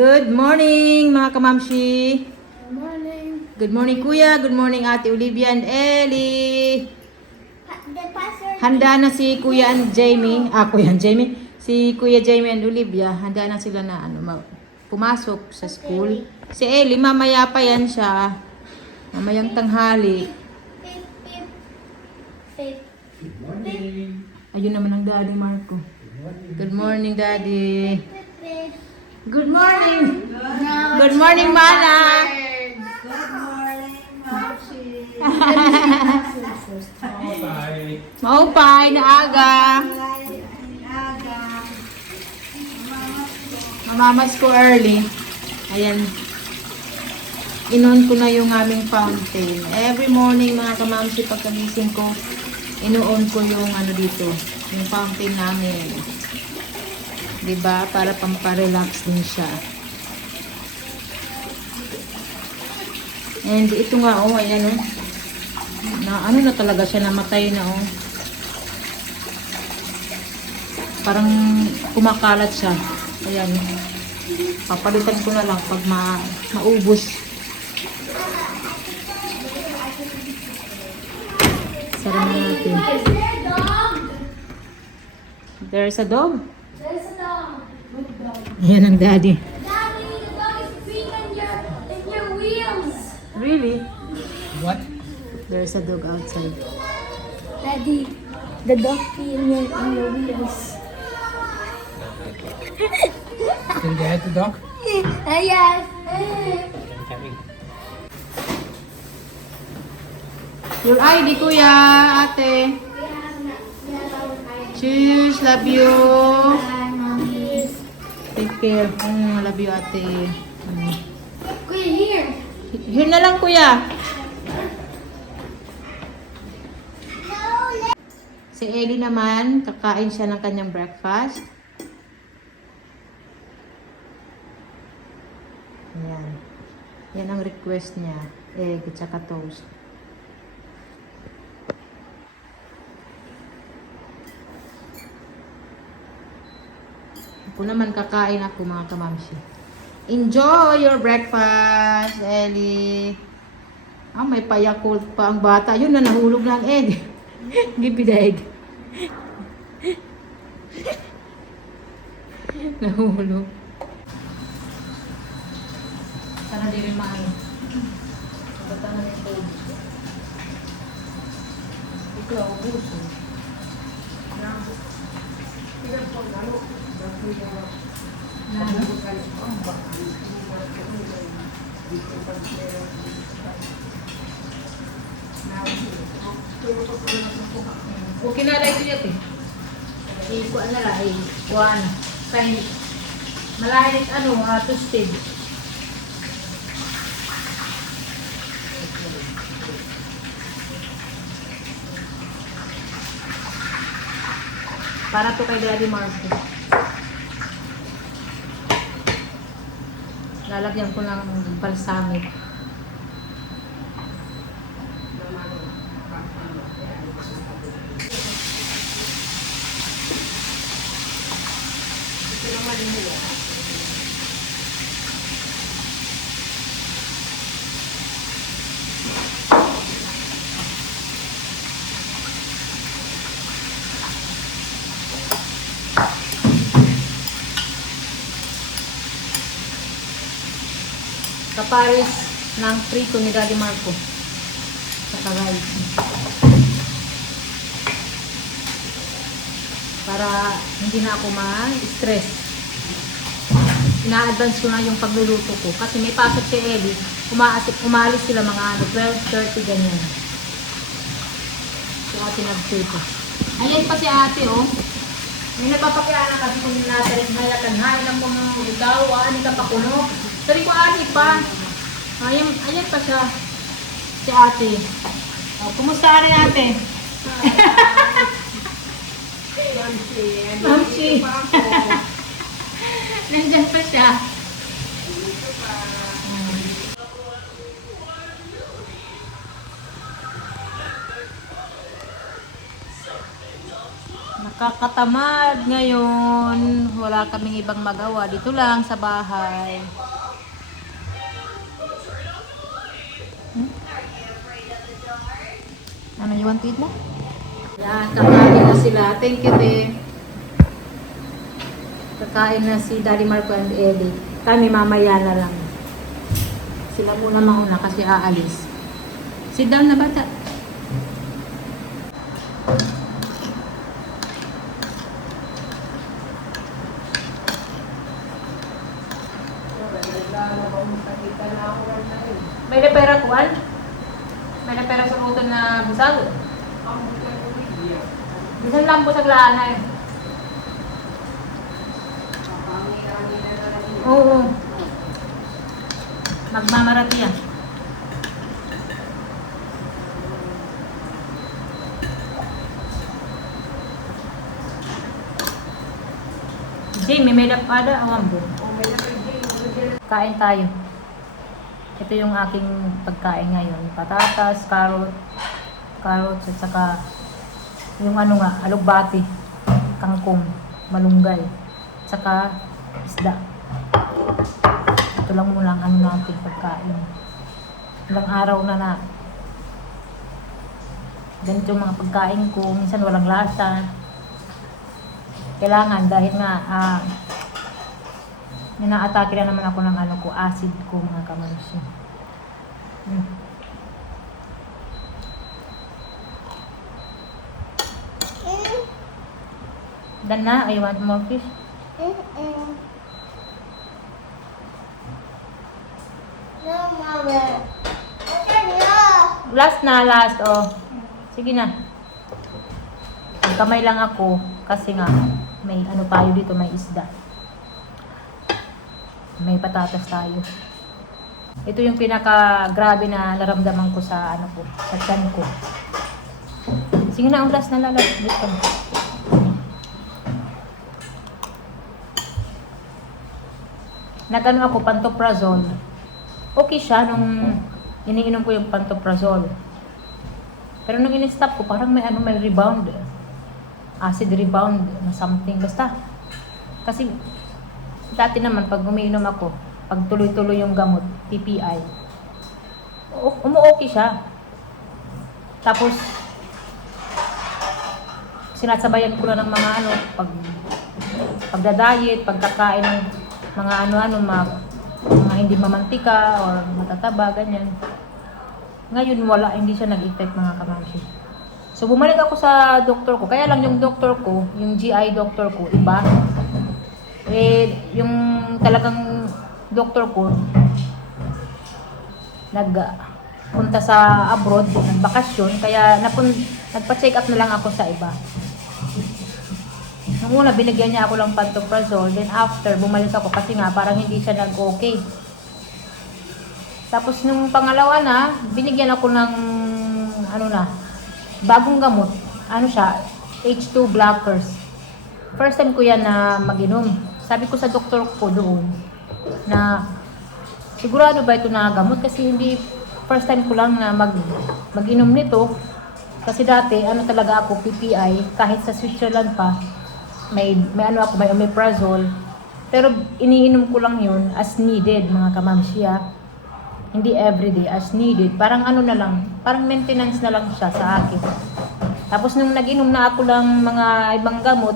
Good morning mga kamamshi. Good morning. Good morning kuya, good morning ate Olivia and Ellie. Handa na si kuya and Jamie, kuya and Jamie. Si kuya Jamie and Olivia, handa na sila na pumasok sa school. Si Ellie, mamaya pa yan siya. Mamayang tanghali. Good morning. Ayun naman ang daddy Marco. Good morning daddy. Good morning. Good morning Mana. Bye. Maupay na aga. Mamamas ko early. Ayan. Inon ko na yung aming fountain. Every morning mga kamamsi pagkagising ko, ino-on ko yung dito, yung fountain namin. 'Di ba? Para pampa-relax din siya. And ito nga ayan na na talaga siya, namatay na parang kumakalat siya. Ayan, papalitan ko na lang pag maubos. Sara na natin. There's a dog. There's a dog. Good dog. Ayan ang daddy. Daddy, the dog is peeing in your wheels. Really? What? There's a dog outside. Daddy, the dog peeing in your wheels. Can you get the dog? Yes. Coming. Your ID, kuya, ate. Cheers, love you. Take care. Love you, ate. Wait, here. Here na lang, kuya. Si Ellie naman, kakain siya ng kanyang breakfast. Ayan. Yan ang request niya. Egg at saka toast. Ako naman kakain ako mga kamamsi. Enjoy your breakfast, Ellie. May pa-Yakult pa ang bata. Yun na, nahulog na ang egg. Give me the egg. Nahulog. Sana di rin maano. Bata na rin ito. Ikaw, buso. Okay na lang ito yun eh. Ikuan na lang eh. Kuan. Kain. Malahit toasted. Para to kay Daddy Marco. Lalagyan ko ng balsamic. Kapares ng prito ni Daddy Marco sa rice. Para hindi na ako ma-stress. Ina-advance ko na yung pagluluto ko. Kasi may pasok si Ellie. Umalis sila mga 12:30 ganyan. So ate nagtuto. Ayan pa si ate May nagpapakilala kasi kung nasa rin hayakan ng mga ikaw, ani ka pa kuno. Sabi ko, ani pa. Ayan pa siya. Si ate. Kumusta rin ate? Mamsi. Nandyan pa siya. Kakatamad ngayon. Wala kaming ibang magawa. Dito lang sa bahay. Ano, you want to eat na? Yan, kakain na sila. Thank you, te. Kakain na si Daddy Marco and Eddie. Kami mamaya na lang. Sila muna mauna kasi aalis. Sit down na bata. May napera kuan? May napera sa utol na busag? Bisan lang busag laan ay. Oo. Magmamarati yan. Jamie, may lapada awam po. Kain tayo. Ito yung aking pagkain ngayon. Patatas, carrots, at saka yung ano nga, alugbati, kangkong, malunggay, at saka isda. Ito lang muna ang ano natin pagkain. Ilang araw na ganito yung mga pagkain ko. Minsan walang lasa. Kailangan dahil nga ninaatake na naman ako ng ano ko, acid ko mga kamansi. Done na? I want more fish? No, Mama. Okay, no. Last, oh. Sige na. Kamay lang ako kasi nga may ano tayo dito, may isda. May patatas tayo. Ito yung pinaka-grabe na naramdaman ko sa ano ko, sa tiyan ko. Sige na, ang last na lalag. Dito. Nagano ako, pantoprazole. Okay siya nung iniinom ko yung pantoprazole. Pero nung in-stop ko, parang may ano, may rebound. Acid rebound na something. Basta. Kasi dati naman, pag umiinom ako, pag tuloy-tuloy yung gamot, TPI, umu-okay siya. Tapos, sinasabayan ko na ng mga ano, pagda-diet, pagkakain ng mga ano-ano, mga hindi mamantika or matataba, ganyan. Ngayon, wala, hindi siya nag-effect mga kamamsi. So, bumalik ako sa doktor ko. Kaya lang yung doktor ko, yung GI doktor ko, iba. Yung talagang doktor ko, nagpunta sa abroad, nagbakasyon, kaya nagpa-check up na lang ako sa iba. Nung una, binigyan niya ako lang pantoprazole, then after, bumalik ako kasi nga, parang hindi siya nag-okay. Tapos nung pangalawa na, binigyan ako ng, bagong gamot. Ano siya? H2 blockers. First time ko yan na mag-inom. Sabi ko sa doktor ko doon, na sigurado ba ito na gamot? Kasi hindi, first time ko lang na mag-inom nito. Kasi dati, talaga ako, PPI, kahit sa Switzerland pa, may omeprazole. Pero iniinom ko lang yun as needed, mga kamamsiya. Hindi everyday, as needed. Parang na lang, parang maintenance na lang siya sa akin. Tapos nung nag-inom na ako lang mga ibang gamot,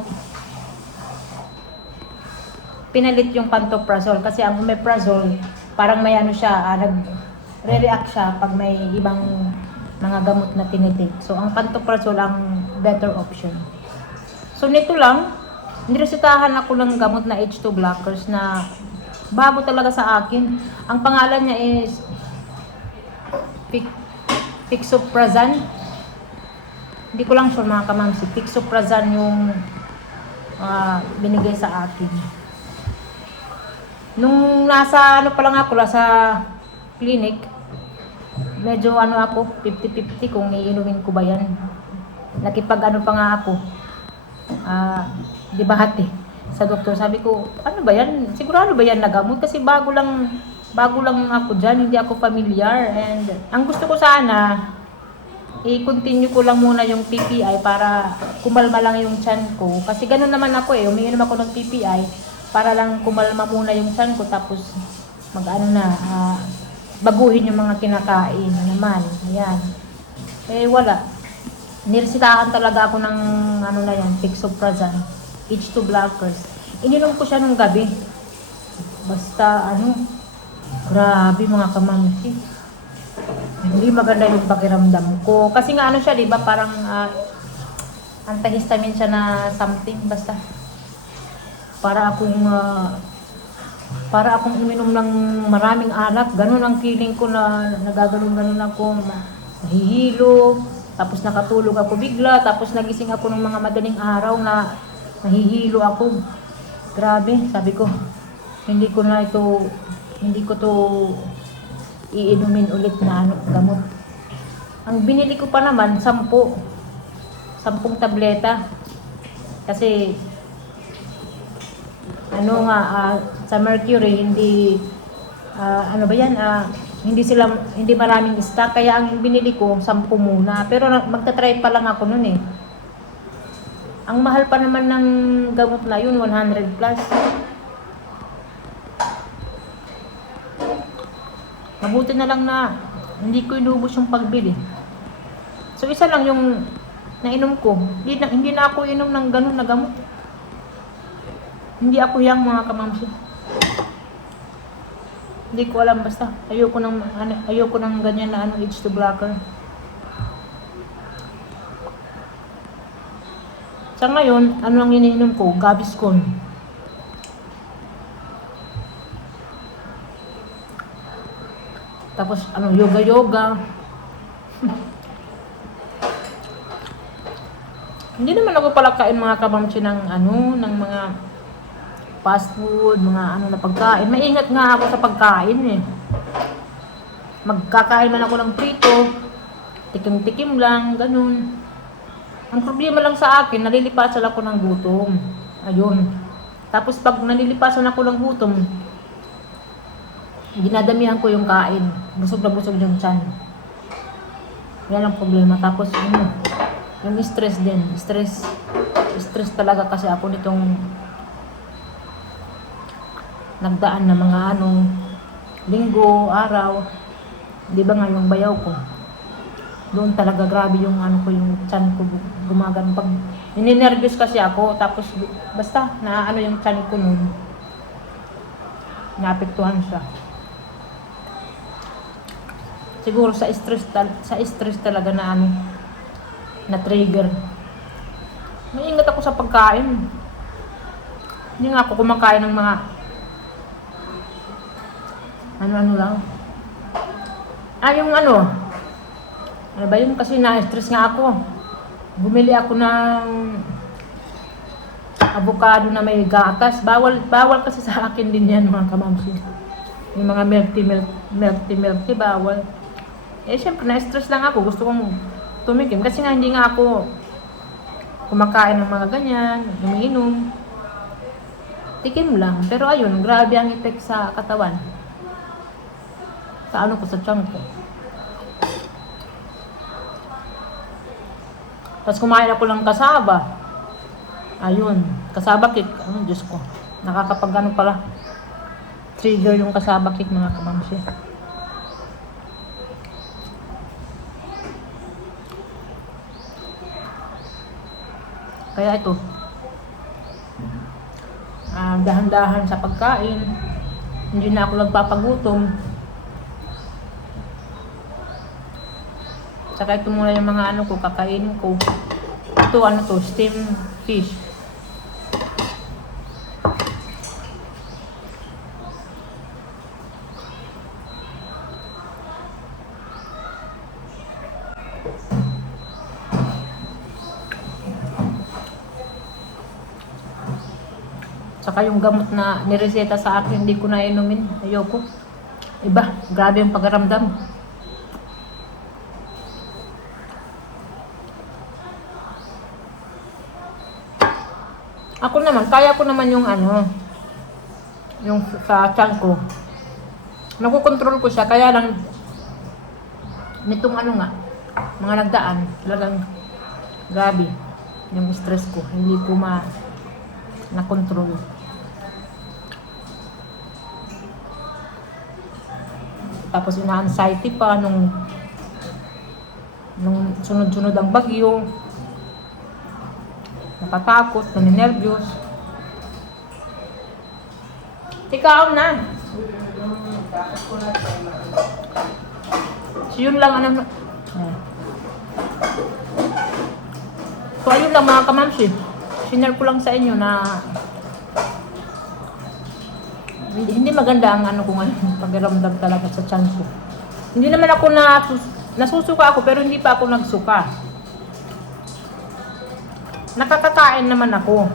pinalit yung pantoprazole. Kasi ang omeprazole, parang may siya, nagre-react siya pag may ibang mga gamot na tinitake. So ang pantoprazole ang better option. So nito lang, niresetahan ako ng gamot na H2 blockers na bago talaga sa akin. Ang pangalan niya is Pixoprazan. Hindi ko lang sure mga kamamsi. Pixoprazan yung binigay sa akin. Nung nasa pa lang ako, nasa clinic, medyo ako, 50-50 kung iinumin ko ba yan. Nakipag pa nga ako. Debate sa doktor. Sabi ko, ano ba yan? Sigurado ba yan na gamot? Kasi bago lang ako dyan, hindi ako familiar. And ang gusto ko sana, i-continue ko lang muna yung PPI para kumalma lang yung tiyan ko. Kasi ganun naman ako eh, umiinom ako ng PPI para lang kumalma muna yung tiyan ko tapos baguhin yung mga kinakain na naman. Ayan. Eh wala. Niresitahan talaga ako ng Pixoprazan, H2 blockers. Ininom ko siya nung gabi. Basta grabe mga kamamsi. Hindi maganda yung pakiramdam ko. Kasi nga siya, di ba, parang antihistamine siya na something, basta. Para akong uminom ng maraming alak, ganun ang feeling ko na nagaganon-ganon ako, nahihilo, tapos nakatulog ako bigla, tapos nagising ako ng mga madaling araw na nahihilo ako. Grabe, sabi ko, hindi ko to iinumin ulit na gamot. Ang binili ko pa naman, 10 tableta. Kasi, sa Mercury, hindi, hindi maraming stock. Kaya ang binili ko, 10 muna. Pero magta-try pa lang ako nun eh. Ang mahal pa naman ng gamot na yun, 100 plus. Mabuti na lang na hindi ko inubos yung pagbili. So isa lang yung nainom ko. Hindi na ako inom ng ganun na gamot. Hindi ako yang mga kamamsi. Hindi ko alam, basta ayoko ng ganyan na H2 blocker. Sa ngayon, ang iniinom ko? Gaviscon. Tapos yoga. Hindi naman ako palakain mga kamamsi ng mga fast food, mga na pagkain. Maingat nga ako sa pagkain eh. Magkakain man ako ng prito, tikim-tikim lang, ganun. Ang problema lang sa akin, nalilipasan ako ng gutom. Ayun. Tapos pag nalilipasan ako ng gutom, dinadamihan ko yung kain. Busog na busog yung tiyan. Yan ang problema. Tapos yung stress din. Stress talaga kasi ako nitong nagdaan na mga linggo, araw. Di ba nga yung bayaw ko? Doon talaga grabe yung yung tiyan ko gumagano. Pag ninenervyos kasi ako, tapos basta yung tiyan ko nun. Naapektuhan siya. Siguro sa stress talaga na trigger. Maingat ako sa pagkain. Hindi nga ako kumakain ng mga lang. Ano ba yun? Kasi na-stress nga ako. Bumili ako ng avocado na may gatas. Bawal kasi sa akin din yan mga kamamsi. Yung mga milky, bawal. Eh, syempre, na-stress lang ako. Gusto kong tumikim. Kasi nga, hindi nga ako kumakain ng mga ganyan, umiinom. Tikim lang. Pero ayun, grabe ang effect sa katawan. Sa sa tiyan ko. Tapos kumain ako ng kasaba. Ayun, kasaba cake. Diyos ko. Nakakapag pala. Trigger yung kasaba cake mga kamamsi. Kaya ito, dahan-dahan sa pagkain, hindi na ako nagpapagutom. Saka ito muna yung mga kakainin ko. Ito steamed fish. Saka yung gamot na nireseta sa akin, hindi ko na inumin. Ayoko. Iba, grabe yung pagramdam. Ako naman, kaya ko naman yung yung sa tiyan ko. Nakukontrol ko siya, kaya lang nitong mga nagdaan, talagang grabe yung stress ko. Hindi ko na-control. Tapos ina-anxiety pa nung sunod-sunod ang bagyo. Nakatakot, naninervyos. Ikaw na. So yun lang ano. So ayun lang mga kamamsi. Sinare ko lang sa inyo na hindi maganda ang ano ko ngayon, pakiramdam talaga sa tiyan ko. Hindi naman ako nasusuka ako pero hindi pa ako nagsuka. Nakakakain naman ako.